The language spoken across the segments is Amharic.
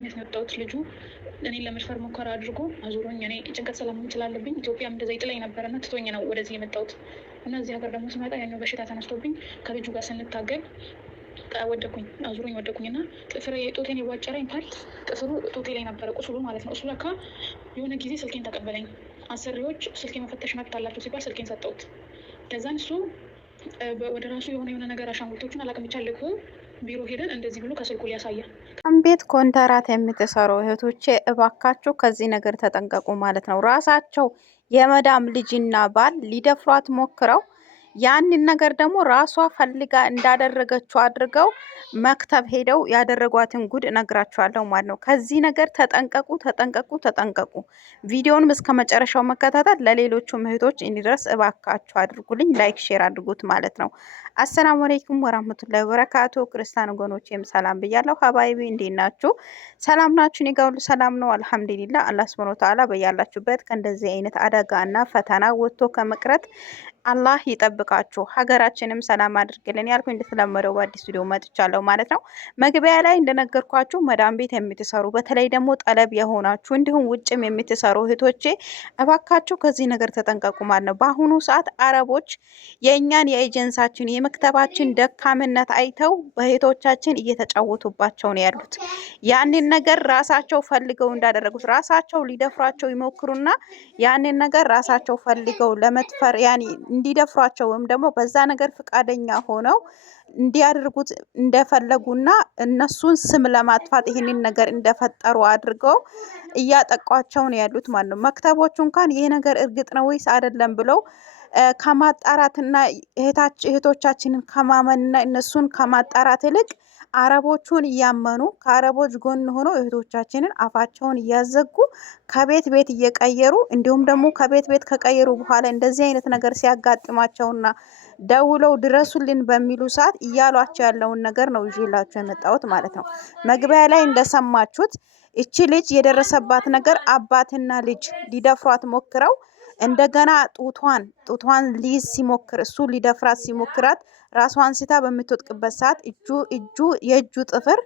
ያስመጣሁት ልጁ እኔን ለመድፈር ሙከራ አድርጎ አዙሮኝ እኔ ጭንቀት ሰላም ስላለብኝ ኢትዮጵያም እንደዛ ይጥለኝ ነበረና ትቶኝ ነው ወደዚህ የመጣሁት እና እዚህ ሀገር ደግሞ ስመጣ ያኛው በሽታ ተነስቶብኝ ከልጁ ጋር ስንታገል ወደኩኝ፣ አዙሮኝ ወደኩኝ እና ጥፍር ጦቴን የቧጨረኝ ፓርት ጥፍሩ ጦቴ ላይ ነበረ ቁስሉ ማለት ነው። እሱ ለካ የሆነ ጊዜ ስልኬን ተቀበለኝ። አሰሪዎች ስልኬ መፈተሽ መብት አላቸው ሲባል ስልኬን ሰጠሁት። ከዛን እሱ ወደ ራሱ የሆነ ነገር አሻንጉሊቶችን አላቅም ብቻ ልኮ ቢሮ ሄደን እንደዚህ ብሎ ከስልኩ ሊያሳየ ቤት ኮንትራት የምትሰሩ እህቶቼ እባካችሁ ከዚህ ነገር ተጠንቀቁ ማለት ነው። ራሳቸው የመዳም ልጅና ባል ሊደፍሯት ሞክረው ያንን ነገር ደግሞ ራሷ ፈልጋ እንዳደረገችው አድርገው መክተብ ሄደው ያደረጓትን ጉድ እነግራችኋለሁ ማለት ነው። ከዚህ ነገር ተጠንቀቁ፣ ተጠንቀቁ፣ ተጠንቀቁ። ቪዲዮውን እስከ መጨረሻው መከታተል ለሌሎቹ እህቶች እንዲደርስ እባካችሁ አድርጉልኝ። ላይክ ሼር አድርጉት ማለት ነው። አሰላሙ አለይኩም ወራህመቱላሂ ወበረካቱ። ክርስቲያን ወገኖቼም ሰላም ብያለሁ። ሀባይቢ እንዴት ናችሁ? ሰላም ናችሁ? እኔ ጋር ሁሉ ሰላም ነው አልሐምዱሊላህ። አላህ ሱብሃነሁ ወተዓላ በያላችሁበት ከእንደዚህ አይነት አደጋና ፈተና ወጥቶ ከመቅረት አላህ ይጠብቃችሁ፣ ሀገራችንም ሰላም አድርግልን ያልኩ እንደተለመደው በአዲስ ቪዲዮ መጥቻለሁ ማለት ነው። መግቢያ ላይ እንደነገርኳችሁ መዳም ቤት የምትሰሩ በተለይ ደግሞ ጠለብ የሆናችሁ እንዲሁም ውጭም የምትሰሩ እህቶቼ እባካችሁ ከዚህ ነገር ተጠንቀቁ ማለት ነው። በአሁኑ ሰዓት አረቦች የእኛን የኤጀንሳችን የመክተባችን ደካምነት አይተው በእህቶቻችን እየተጫወቱባቸው ነው ያሉት። ያንን ነገር ራሳቸው ፈልገው እንዳደረጉት ራሳቸው ሊደፍሯቸው ይሞክሩና ያንን ነገር ራሳቸው ፈልገው ለመድፈር ያኔ እንዲደፍሯቸው ወይም ደግሞ በዛ ነገር ፍቃደኛ ሆነው እንዲያደርጉት እንደፈለጉና እነሱን ስም ለማጥፋት ይህንን ነገር እንደፈጠሩ አድርገው እያጠቋቸው ነው ያሉት ማለት ነው። መክተቦቹ እንኳን ይሄ ነገር እርግጥ ነው ወይስ አይደለም ብለው ከማጣራትና እህቶቻችንን ከማመንና እነሱን ከማጣራት ይልቅ አረቦቹን እያመኑ ከአረቦች ጎን ሆኖ እህቶቻችንን አፋቸውን እያዘጉ ከቤት ቤት እየቀየሩ እንዲሁም ደግሞ ከቤት ቤት ከቀየሩ በኋላ እንደዚህ አይነት ነገር ሲያጋጥማቸውና ደውለው ድረሱልን በሚሉ ሰዓት እያሏቸው ያለውን ነገር ነው ይዤላችሁ የመጣሁት ማለት ነው። መግቢያ ላይ እንደሰማችሁት እቺ ልጅ የደረሰባት ነገር አባትና ልጅ ሊደፍሯት ሞክረው እንደገና ጡቷን ሊይዝ ሲሞክር እሱ ሊደፍራት ሲሞክራት ራሷን ስታ በምትወጥቅበት ሰዓት የእጁ ጥፍር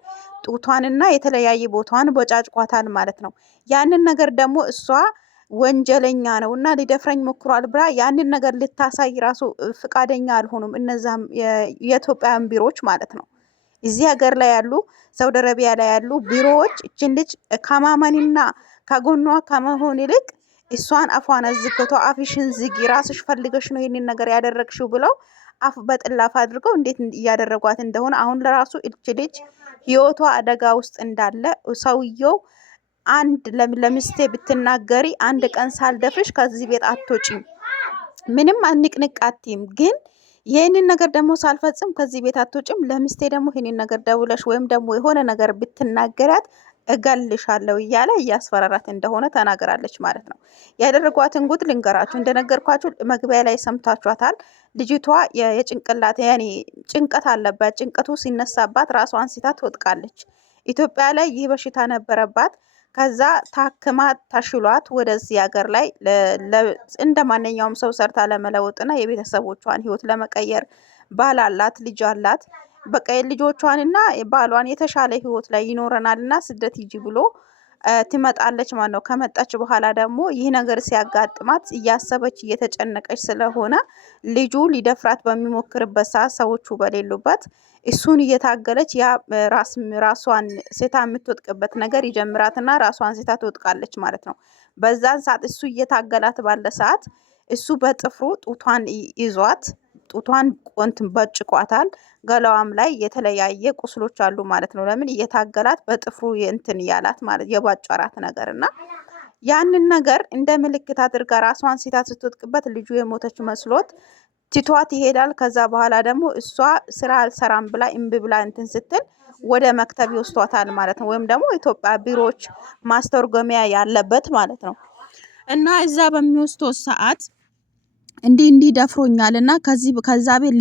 ጡቷንና የተለያየ ቦታዋን ቦጫጭቋታል ማለት ነው። ያንን ነገር ደግሞ እሷ ወንጀለኛ ነው እና ሊደፍረኝ ሞክሯል ብላ ያንን ነገር ልታሳይ ራሱ ፍቃደኛ አልሆኑም። እነዛም የኢትዮጵያን ቢሮዎች ማለት ነው። እዚህ ሀገር ላይ ያሉ ሳውዲ አረቢያ ላይ ያሉ ቢሮዎች እችን ልጅ ከማመንና ከጎኗ ከመሆን ይልቅ እሷን አፏን አዝግቶ አፍሽን ዝጊ ራስሽ ፈልገሽ ነው ይሄንን ነገር ያደረግሽው ብለው አፍ በጥላፍ አድርገው እንዴት እያደረጓት እንደሆነ አሁን ለራሱ እች ልጅ ህይወቷ አደጋ ውስጥ እንዳለ ሰውየው አንድ ለምስቴ ብትናገሪ አንድ ቀን ሳልደፍርሽ ከዚህ ቤት አትወጪም፣ ምንም አንቅንቅ አትይም፣ ግን ይሄንን ነገር ደግሞ ሳልፈጽም ከዚህ ቤት አትወጪም፣ ለምስቴ ደግሞ ይሄንን ነገር ደውለሽ ወይም ደግሞ የሆነ ነገር ብትናገሪያት እገልሻለሁ እያለ እያስፈራራት እንደሆነ ተናግራለች ማለት ነው። ያደረጓትን ጉድ ልንገራችሁ። እንደነገርኳችሁ መግቢያ ላይ ሰምታችኋታል። ልጅቷ የጭንቅላት ያኔ ጭንቀት አለባት። ጭንቀቱ ሲነሳባት ራሷን ስታ ትወጥቃለች። ኢትዮጵያ ላይ ይህ በሽታ ነበረባት። ከዛ ታክማ ተሽሏት ወደዚህ ሀገር ላይ እንደ ማንኛውም ሰው ሰርታ ለመለወጥና የቤተሰቦቿን ህይወት ለመቀየር ባል አላት፣ ልጅ አላት። በቃ ልጆቿንና ባሏን የተሻለ ህይወት ላይ ይኖረናልና ስደት ሂጂ ብሎ ትመጣለች ማለት ነው። ከመጣች በኋላ ደግሞ ይህ ነገር ሲያጋጥማት እያሰበች እየተጨነቀች ስለሆነ ልጁ ሊደፍራት በሚሞክርበት ሰዓት ሰዎቹ በሌሉበት እሱን እየታገለች ያ ራሷን ስታ የምትወጥቅበት ነገር ይጀምራትና ራሷን ስታ ትወጥቃለች ማለት ነው። በዛን ሰዓት እሱ እየታገላት ባለ ሰዓት እሱ በጥፍሩ ጡቷን ይዟት ጡቷን ቆንትን በጭቋታል። ገላዋም ላይ የተለያየ ቁስሎች አሉ ማለት ነው። ለምን እየታገላት በጥፍሩ እንትን ያላት ማለት የቧጨራት ነገር እና ያንን ነገር እንደ ምልክት አድርጋ ራሷን ሲታ ስትወጥቅበት ልጁ የሞተች መስሎት ትቷት ይሄዳል። ከዛ በኋላ ደግሞ እሷ ስራ አልሰራም ብላ እምቢ ብላ እንትን ስትል ወደ መክተብ ይወስዷታል ማለት ነው። ወይም ደግሞ ኢትዮጵያ ቢሮዎች ማስተርጎሚያ ያለበት ማለት ነው። እና እዛ በሚወስደው ሰዓት እንዲህ ደፍሮኛል እና ከዛ ቤት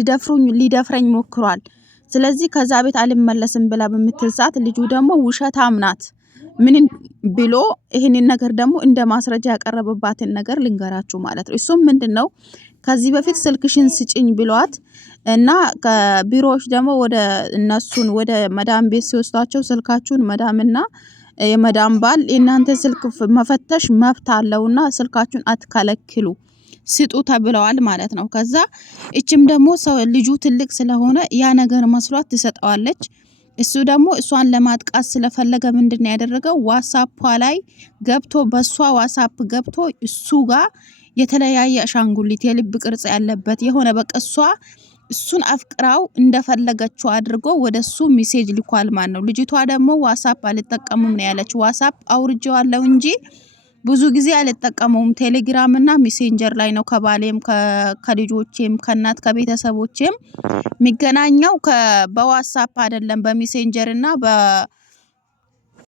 ሊደፍረኝ ሞክሯል፣ ስለዚህ ከዛ ቤት አልመለስም ብላ በምትል ሰዓት ልጁ ደግሞ ውሸታም ናት ምን ብሎ ይሄንን ነገር ደግሞ እንደ ማስረጃ ያቀረበባትን ነገር ልንገራችሁ ማለት ነው። እሱም ምንድነው ከዚህ በፊት ስልክሽን ስጭኝ ብሏት እና ከቢሮዎች ደግሞ ወደ እነሱን ወደ መዳም ቤት ሲወስዷቸው ስልካችሁን መዳምና የመዳም ባል የእናንተ ስልክ መፈተሽ መብት አለውና ስልካችሁን አትከለክሉ ስጡ ተብለዋል ማለት ነው። ከዛ እችም ደግሞ ሰው ልጁ ትልቅ ስለሆነ ያ ነገር መስሏት ትሰጠዋለች። እሱ ደግሞ እሷን ለማጥቃት ስለፈለገ ምንድነው ያደረገው? ዋትስአፕ ላይ ገብቶ በሷ ዋትስአፕ ገብቶ እሱ ጋር የተለያየ አሻንጉሊት የልብ ቅርጽ ያለበት የሆነ በቃ እሱን አፍቅራው እንደፈለገችው አድርጎ ወደሱ ሜሴጅ ልኳል ማለት ነው። ልጅቷ ደግሞ ዋትስአፕ አልጠቀሙም ነው ያለች። ዋትስአፕ አውርጄዋለሁ እንጂ ብዙ ጊዜ አልጠቀመውም፣ ቴሌግራም እና ሜሴንጀር ላይ ነው ከባሌም ከልጆቼም ከእናት ከቤተሰቦቼም የሚገናኘው በዋትስአፕ አይደለም በሜሴንጀር እና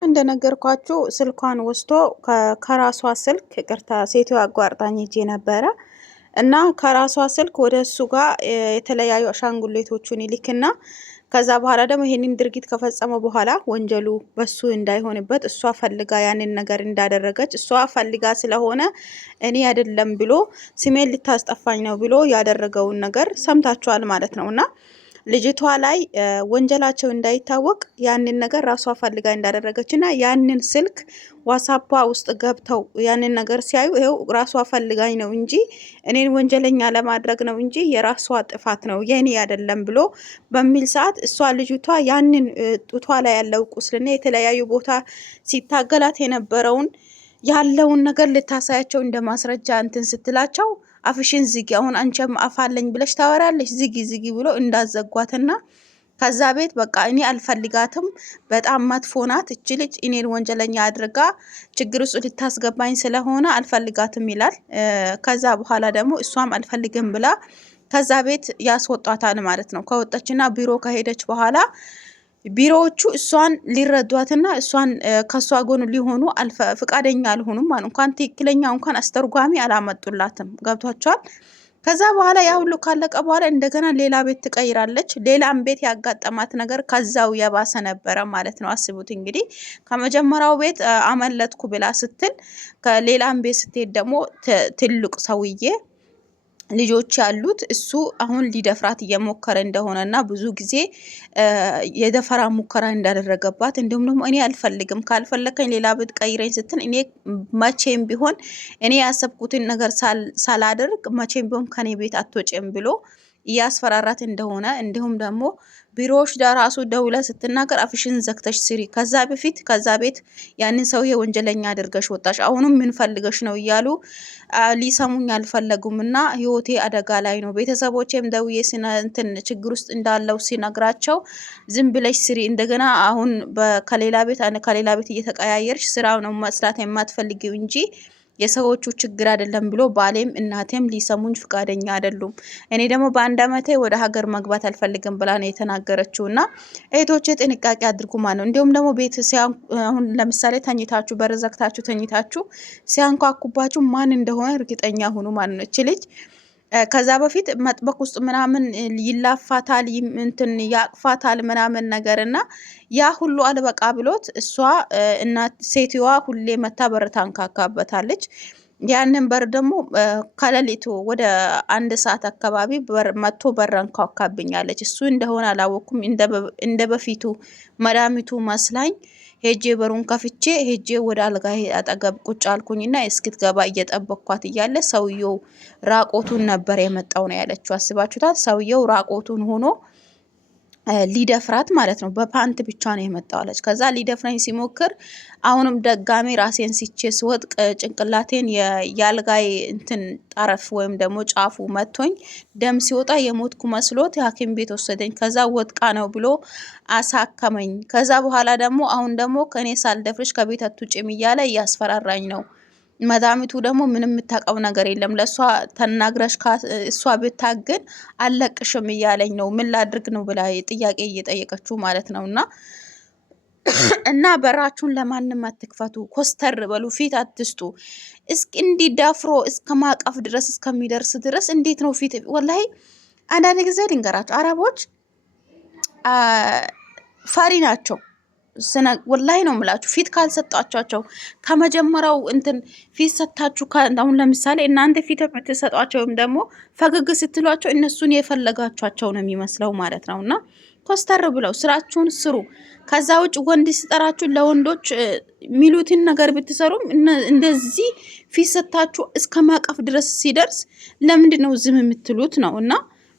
እንደነገርኳችሁ ስልኳን ወስዶ ከራሷ ስልክ ቅርታ ሴቷ አቋርጣኝ ሄጄ ነበረ እና ከራሷ ስልክ ወደ እሱ ጋር የተለያዩ አሻንጉሌቶቹን ይልክና ከዛ በኋላ ደግሞ ይሄንን ድርጊት ከፈጸመ በኋላ ወንጀሉ በሱ እንዳይሆንበት እሷ ፈልጋ ያንን ነገር እንዳደረገች እሷ ፈልጋ ስለሆነ እኔ አይደለም ብሎ ስሜን ልታስጠፋኝ ነው ብሎ ያደረገውን ነገር ሰምታችኋል ማለት ነውና ልጅቷ ላይ ወንጀላቸው እንዳይታወቅ ያንን ነገር ራሷ ፈልጋ እንዳደረገችና ያንን ስልክ ዋትስአፓ ውስጥ ገብተው ያንን ነገር ሲያዩ ይሄው ራሷ ፈልጋኝ ነው እንጂ እኔን ወንጀለኛ ለማድረግ ነው እንጂ የራሷ ጥፋት ነው የኔ አይደለም ብሎ በሚል ሰዓት እሷ ልጅቷ ያንን ጡቷ ላይ ያለው ቁስልና የተለያዩ ቦታ ሲታገላት የነበረውን ያለውን ነገር ልታሳያቸው እንደማስረጃ እንትን ስትላቸው አፍሽን ዝጊ፣ አሁን አንቺም አፋለኝ ብለሽ ታወራለሽ፣ ዝጊ ብሎ እንዳዘጓትና ከዛ ቤት በቃ እኔ አልፈልጋትም፣ በጣም መጥፎ ናት እቺ ልጅ እኔን ወንጀለኛ አድርጋ ችግር ውስጥ ልታስገባኝ ስለሆነ አልፈልጋትም ይላል። ከዛ በኋላ ደግሞ እሷም አልፈልግም ብላ ከዛ ቤት ያስወጣታል ማለት ነው። ከወጣችና ቢሮ ከሄደች በኋላ ቢሮዎቹ እሷን ሊረዷትና እሷን ከሷ ጎን ሊሆኑ ፍቃደኛ አልሆኑም ማለት እንኳን ትክክለኛ እንኳን አስተርጓሚ አላመጡላትም። ገብቷቸዋል። ከዛ በኋላ ያ ሁሉ ካለቀ በኋላ እንደገና ሌላ ቤት ትቀይራለች። ሌላም ቤት ያጋጠማት ነገር ከዛው የባሰ ነበረ ማለት ነው። አስቡት እንግዲህ ከመጀመሪያው ቤት አመለጥኩ ብላ ስትል ከሌላም ቤት ስትሄድ ደግሞ ትልቅ ሰውዬ ልጆች ያሉት እሱ አሁን ሊደፍራት እየሞከረ እንደሆነና ብዙ ጊዜ የደፈራ ሙከራ እንዳደረገባት እንዲሁም ደግሞ እኔ አልፈልግም ካልፈለከኝ ሌላ ቤት ቀይረኝ ስትል እኔ መቼም ቢሆን እኔ ያሰብኩትን ነገር ሳላደርግ መቼም ቢሆን ከኔ ቤት አትወጪም ብሎ እያስፈራራት እንደሆነ እንዲሁም ደግሞ ቢሮዎች ራሱ ደውለ ስትናገር አፍሽን ዘግተሽ ስሪ፣ ከዛ ቤት ያንን ሰውዬ ወንጀለኛ አድርገሽ ወጣሽ፣ አሁንም ምን ፈልገሽ ነው እያሉ ሊሰሙኝ አልፈለጉም እና ህይወቴ አደጋ ላይ ነው። ቤተሰቦቼም ደውዬ እንትን ችግር ውስጥ እንዳለው ሲነግራቸው ዝም ብለሽ ስሪ፣ እንደገና አሁን ከሌላ ቤት እየተቀያየርሽ ስራ ነው መስራት የማትፈልጊው እንጂ የሰዎቹ ችግር አይደለም ብሎ ባሌም እናቴም ሊሰሙኝ ፍቃደኛ አይደሉም። እኔ ደግሞ በአንድ አመቴ ወደ ሀገር መግባት አልፈልግም ብላ ነው የተናገረችው። እና እህቶቼ ጥንቃቄ አድርጉ ማለት ነው። እንዲሁም ደግሞ ቤት አሁን ለምሳሌ ተኝታችሁ በር ዘግታችሁ ተኝታችሁ ሲያንኳኩባችሁ ማን እንደሆነ እርግጠኛ ሁኑ ማለት ነው። እቺ ልጅ ከዛ በፊት መጥበቅ ውስጥ ምናምን ይላፋታል እንትን ያቅፋታል ምናምን ነገር እና ያ ሁሉ አልበቃ ብሎት እሷ እናት ሴትዋ ሁሌ መታ በር ታንካካበታለች። ያንን በር ደግሞ ከሌሊቱ ወደ 1 ሰዓት አካባቢ መጥቶ በር አንኳኳብኛለች። እሱ እንደሆነ አላወኩም። እንደ በፊቱ መዳሚቱ መስላኝ ሄጄ በሩን ከፍቼ ሄጄ ወደ አልጋ አጠገብ ቁጭ አልኩኝና እስክትገባ እየጠበቅኳት እያለ ሰውየው ራቆቱን ነበር የመጣው ነው ያለችው። አስባችሁታል? ሰውየው ራቆቱን ሆኖ ሊደፍራት ማለት ነው። በፓንት ብቻ ነው የመጣው አለች። ከዛ ሊደፍረኝ ሲሞክር አሁንም ደጋሚ ራሴን ሲቼ ስወጥቅ ጭንቅላቴን የአልጋይ እንትን ጠረፍ ወይም ደግሞ ጫፉ መቶኝ ደም ሲወጣ የሞትኩ መስሎት ሐኪም ቤት ወሰደኝ። ከዛ ወጥቃ ነው ብሎ አሳከመኝ። ከዛ በኋላ ደግሞ አሁን ደግሞ ከኔ ሳልደፍርሽ ከቤት አትውጪም እያለ እያስፈራራኝ ነው። መዳሚቱ ደግሞ ምንም የምታውቀው ነገር የለም። ለእሷ ተናግረሽ እሷ ብታግን አለቅሽም እያለኝ ነው። ምን ላድርግ ነው ብላ ጥያቄ እየጠየቀችው ማለት ነው። እና በራችሁን ለማንም አትክፈቱ፣ ኮስተር በሉ፣ ፊት አትስጡ። እስኪ እንዲዳፍሮ እስከ ማቀፍ ድረስ እስከሚደርስ ድረስ እንዴት ነው ፊት? ወላሂ አንዳንድ ጊዜ ልንገራቸው አረቦች ፈሪ ናቸው። ወላይ ነው የምላችሁ። ፊት ካልሰጣቸው ከመጀመሪያው እንትን ፊት ሰጣችሁ አሁን ለምሳሌ እናንተ ፊት የምትሰጧቸው ወይም ደግሞ ፈገግ ስትሏቸው እነሱን የፈለጋቸዋቸው ነው የሚመስለው ማለት ነውና ኮስተር ብለው ስራችሁን ስሩ። ከዛ ውጭ ወንድ ሲጠራችሁ ለወንዶች ሚሉትን ነገር ብትሰሩም እንደዚህ ፊት ሰታችሁ እስከ ማቀፍ ድረስ ሲደርስ ለምንድን ነው ዝም የምትሉት ነው? እና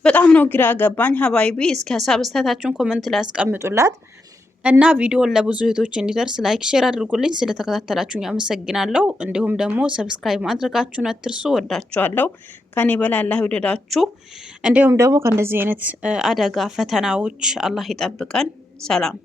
በጣም ነው ግራ ገባኝ። ሀባይቢ እስኪ ሀሳብ አስተያየታችሁን ኮመንት ላይ አስቀምጡላት እና ቪዲዮን ለብዙ እህቶች እንዲደርስ ላይክ ሼር አድርጉልኝ። ስለተከታተላችሁኝ አመሰግናለሁ። እንዲሁም ደግሞ ሰብስክራይብ ማድረጋችሁን አትርሱ። ወዳችኋለሁ። ከኔ በላይ አላህ ይውደዳችሁ። እንዲሁም ደግሞ ከእንደዚህ አይነት አደጋ ፈተናዎች አላህ ይጠብቀን። ሰላም